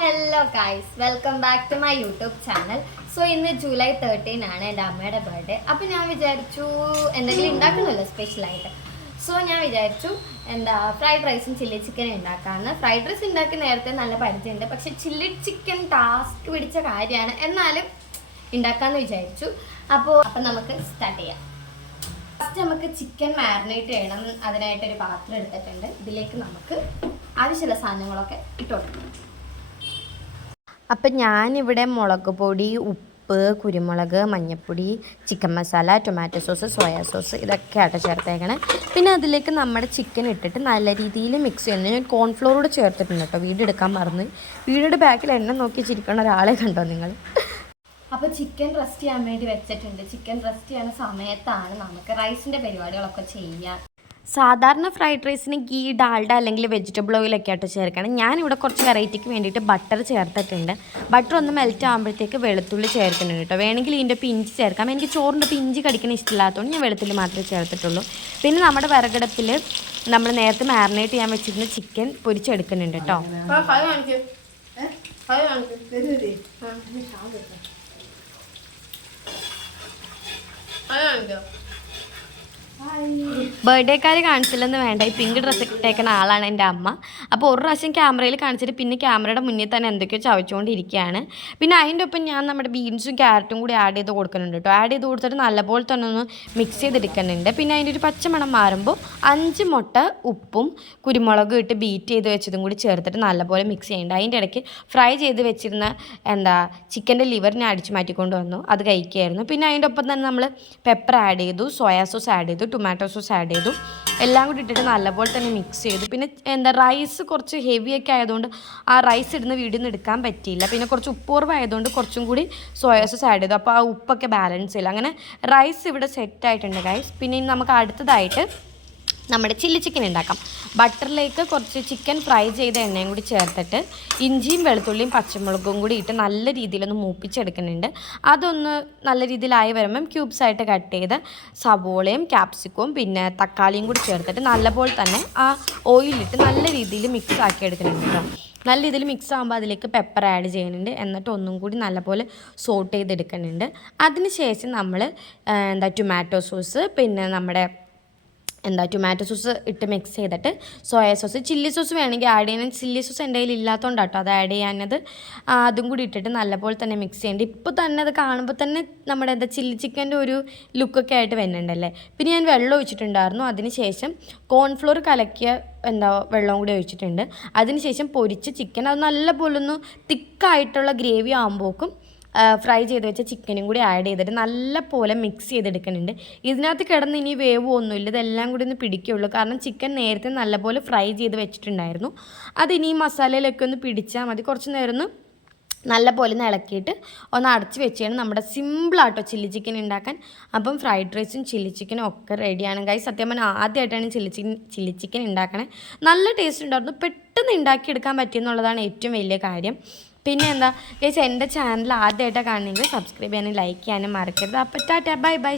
Hello guys, welcome back to my YouTube channel. So ഇന്ന് July 13 ആണ് എൻ്റെ അമ്മയുടെ ബർത്ത്ഡേ. അപ്പോൾ ഞാൻ വിചാരിച്ചു എന്തെങ്കിലും ഉണ്ടാക്കണമല്ലോ സ്പെഷ്യലായിട്ട്. സോ ഞാൻ വിചാരിച്ചു ഫ്രൈഡ് റൈസും ചില്ലി ചിക്കനും ഉണ്ടാക്കാമെന്ന്. ഫ്രൈഡ് റൈസ് ഉണ്ടാക്കി നേരത്തെ നല്ല പരിചയമുണ്ട്, പക്ഷെ ചില്ലി ചിക്കൻ ടാസ്ക് പിടിച്ച കാര്യമാണ്. എന്നാലും ഉണ്ടാക്കാമെന്ന് വിചാരിച്ചു. അപ്പോൾ നമുക്ക് സ്റ്റാർട്ട് ചെയ്യാം. ഫസ്റ്റ് നമുക്ക് ചിക്കൻ മാരിനേറ്റ് ചെയ്യണം. അതിനായിട്ടൊരു പാത്രം എടുത്തിട്ടുണ്ട്. ഇതിലേക്ക് നമുക്ക് ആവശ്യമുള്ള സാധനങ്ങളൊക്കെ ഇട്ടുകൊടുക്കണം. അപ്പം ഞാനിവിടെ മുളക് പൊടി, ഉപ്പ്, കുരുമുളക്, മഞ്ഞൾപ്പൊടി, chicken masala, tomato sauce, soya sauce ഇതൊക്കെ ആയിട്ട് ചേർത്തേക്കണേ. പിന്നെ അതിലേക്ക് നമ്മുടെ ചിക്കൻ ഇട്ടിട്ട് നല്ല രീതിയിൽ മിക്സ് ചെയ്യുന്നു. ഞാൻ കോൺഫ്ലോറോട് ചേർത്തിട്ടുണ്ട് കേട്ടോ, വീഡിയോ എടുക്കാൻ മറന്ന്. വീഡിയോയുടെ ബാക്കിൽ എണ്ണ നോക്കി ചിരിക്കണ ഒരാളെ കണ്ടോ നിങ്ങൾ? അപ്പോൾ ചിക്കൻ റെസ്റ്റ് ചെയ്യാൻ വേണ്ടി വെച്ചിട്ടുണ്ട്. ചിക്കൻ റെസ്റ്റ് ചെയ്യുന്ന സമയത്താണ് നമുക്ക് റൈസിൻ്റെ പരിപാടികളൊക്കെ ചെയ്യാൻ. സാധാരണ ഫ്രൈഡ് റൈസിന് ഗീ, ഡാൽഡ അല്ലെങ്കിൽ വെജിറ്റബിൾ ഓയിലൊക്കെ ആയിട്ട് ചേർക്കണം. ഞാനിവിടെ കുറച്ച് വെറൈറ്റിക്ക് വേണ്ടിയിട്ട് ബട്ടർ ചേർത്തിട്ടുണ്ട്. ബട്ടർ ഒന്ന് മെൽറ്റ് ആകുമ്പോഴത്തേക്ക് വെളുത്തുള്ളി ചേർക്കുന്നുണ്ട് കേട്ടോ. വേണമെങ്കിൽ ഇതിൻ്റെ ഒപ്പം ഇഞ്ചി ചേർക്കാം. എനിക്ക് ചോറിൻ്റെ ഒപ്പം ഇഞ്ചി കടിക്കുന്ന ഇഷ്ടമില്ലാത്തതുകൊണ്ട് ഞാൻ വെളുത്തുള്ളി മാത്രമേ ചേർത്തിട്ടുള്ളൂ. പിന്നെ നമ്മുടെ വിറകടുപ്പിൽ നമ്മൾ നേരത്തെ മാരിനേറ്റ് ചെയ്യാൻ വെച്ചിരുന്ന ചിക്കൻ പൊരിച്ചെടുക്കുന്നുണ്ട് കേട്ടോ. ബർത്ത്ഡേക്കാർ കാണിച്ചില്ലെന്ന് വേണ്ട, ഈ പിങ്ക് ഡ്രസ്സ് ഇട്ടേക്കുന്ന ആളാണ് എൻ്റെ അമ്മ. അപ്പോൾ ഒരു പ്രാവശ്യം ക്യാമറയിൽ കാണിച്ചിട്ട് പിന്നെ ക്യാമറയുടെ മുന്നിൽ തന്നെ എന്തൊക്കെയോ ചവച്ചുകൊണ്ടിരിക്കുകയാണ്. പിന്നെ അതിൻ്റെ ഒപ്പം ഞാൻ നമ്മുടെ ബീൻസും ക്യാരറ്റും കൂടി ആഡ് ചെയ്ത് കൊടുക്കുന്നുണ്ട് കേട്ടോ. ആഡ് ചെയ്ത് കൊടുത്തിട്ട് നല്ലപോലെ തന്നെ ഒന്ന് മിക്സ് ചെയ്തെടുക്കുന്നുണ്ട്. പിന്നെ അതിൻ്റെ ഒരു പച്ചമണം മാറുമ്പോൾ 5 മുട്ട ഉപ്പും കുരുമുളകും ഇട്ട് ബീറ്റ് ചെയ്ത് വെച്ചതും കൂടി ചേർത്തിട്ട് നല്ലപോലെ മിക്സ് ചെയ്യുന്നുണ്ട്. അതിൻ്റെ ഇടയ്ക്ക് ഫ്രൈ ചെയ്ത് വെച്ചിരുന്ന ചിക്കൻ്റെ ലിവറിനെ അടിച്ച് മാറ്റിക്കൊണ്ട് വന്നു, അത് കഴിക്കുകയായിരുന്നു. പിന്നെ അതിൻ്റെ ഒപ്പം തന്നെ നമ്മൾ പെപ്പർ ആഡ് ചെയ്തു, സോയാ സോസ് ആഡ് ചെയ്തു, ടൊമാറ്റോ സോസ് ആഡ് ചെയ്തു. എല്ലാം കൂടി ഇട്ടിട്ട് നല്ലപോലെ തന്നെ മിക്സ് ചെയ്തു. പിന്നെ റൈസ് കുറച്ച് ഹെവിയൊക്കെ ആയതുകൊണ്ട് ആ റൈസ് ഇടുന്ന വീഡിയോ ഒന്നും എടുക്കാൻ പറ്റിയില്ല. പിന്നെ കുറച്ച് ഉപ്പുറവായതുകൊണ്ട് കുറച്ചും കൂടി സോയാ സോസ് ആഡ് ചെയ്തു. അപ്പോൾ ആ ഉപ്പൊക്കെ ബാലൻസ് ചെയ്യില്ല. അങ്ങനെ റൈസ് ഇവിടെ സെറ്റായിട്ടുണ്ട് ഗൈസ്. പിന്നെ നമുക്ക് അടുത്തതായിട്ട് നമ്മുടെ ചില്ലി ചിക്കൻ ഉണ്ടാക്കാം. ബട്ടറിലേക്ക് കുറച്ച് ചിക്കൻ ഫ്രൈ ചെയ്ത എണ്ണയും കൂടി ചേർത്തിട്ട് ഇഞ്ചിയും വെളുത്തുള്ളിയും പച്ചമുളകും കൂടി ഇട്ട് നല്ല രീതിയിലൊന്ന് മൂപ്പിച്ചെടുക്കുന്നുണ്ട്. അതൊന്ന് നല്ല രീതിയിലായി വരുമ്പം ക്യൂബ്സായിട്ട് കട്ട് ചെയ്ത് സവോളയും ക്യാപ്സിക്കവും പിന്നെ തക്കാളിയും കൂടി ചേർത്തിട്ട് നല്ലപോലെ തന്നെ ആ ഓയിലിട്ട് നല്ല രീതിയിൽ മിക്സ് ആക്കി എടുക്കുന്നുണ്ട് കേട്ടോ. നല്ല രീതിയിൽ മിക്സ് ആകുമ്പോൾ അതിലേക്ക് പെപ്പർ ആഡ് ചെയ്യുന്നുണ്ട്. എന്നിട്ട് ഒന്നും കൂടി നല്ലപോലെ സോട്ട് ചെയ്തെടുക്കുന്നുണ്ട്. അതിന് ശേഷം നമ്മൾ ടൊമാറ്റോ സോസ്, പിന്നെ നമ്മുടെ ടൊമാറ്റോ സോസ് ഇട്ട് മിക്സ് ചെയ്തിട്ട് സോയാ സോസ്, ചില്ലി സോസ് വേണമെങ്കിൽ ആഡ് ചെയ്യണം. ചില്ലി സോസ് എൻ്റെ കയ്യിൽ ഇല്ലാത്തതുകൊണ്ട് കേട്ടോ അത് ആഡ് ചെയ്യാനത്. അതും കൂടി ഇട്ടിട്ട് നല്ലപോലെ തന്നെ മിക്സ് ചെയ്യേണ്ടത്. ഇപ്പോൾ തന്നെ അത് കാണുമ്പോൾ തന്നെ നമ്മുടെ ചില്ലി ചിക്കൻ്റെ ഒരു ലുക്കൊക്കെ ആയിട്ട് വരുന്നുണ്ടല്ലേ. പിന്നെ ഞാൻ വെള്ളം ഒഴിച്ചിട്ടുണ്ടായിരുന്നു. അതിന് ശേഷം കോൺഫ്ലോർ കലക്കിയ വെള്ളം കൂടി ഒഴിച്ചിട്ടുണ്ട്. അതിന് ശേഷം പൊരിച്ച ചിക്കൻ അത് നല്ലപോലെ ഒന്ന് തിക്കായിട്ടുള്ള ഗ്രേവി ആകുമ്പോഴേക്കും ഫ്രൈ ചെയ്ത് വെച്ച ചിക്കനും കൂടി ആഡ് ചെയ്തിട്ട് നല്ല പോലെ മിക്സ് ചെയ്തെടുക്കുന്നുണ്ട്. ഇതിനകത്ത് കിടന്ന് ഇനി വേവൊന്നുമില്ല, ഇതെല്ലാം കൂടി ഒന്ന് പിടിക്കുകയുള്ളൂ. കാരണം ചിക്കൻ നേരത്തെ നല്ലപോലെ ഫ്രൈ ചെയ്ത് വെച്ചിട്ടുണ്ടായിരുന്നു. അതിനി മസാലയിലൊക്കെ ഒന്ന് പിടിച്ചാൽ മതി. കുറച്ച് നേരം ഒന്ന് നല്ലപോലെ ഒന്ന് ഇളക്കിയിട്ട് ഒന്ന് അടച്ച് വെച്ചാണ് നമ്മുടെ സിമ്പിളാട്ടോ ചില്ലി ചിക്കൻ ഉണ്ടാക്കാൻ. അപ്പം ഫ്രൈഡ് റൈസും ചില്ലി ചിക്കനും ഒക്കെ റെഡിയാണ് ഗൈസ്. സത്യം പറഞ്ഞാൽ ആദ്യമായിട്ടാണ് ചില്ലി ചിക്കൻ ഉണ്ടാക്കണേ. നല്ല ടേസ്റ്റ് ഉണ്ടായിരുന്നു. പെട്ടെന്ന് ഉണ്ടാക്കിയെടുക്കാൻ പറ്റിയെന്നുള്ളതാണ് ഏറ്റവും വലിയ കാര്യം. പിന്നെ ഗൈസ്, എൻ്റെ ചാനൽ ആദ്യമായിട്ടാണ് കാണണമെങ്കിൽ സബ്സ്ക്രൈബ് ചെയ്യാനും ലൈക്ക് ചെയ്യാനും മറക്കരുത്. അപ്പോൾ ടാറ്റാ, ബൈ ബൈ.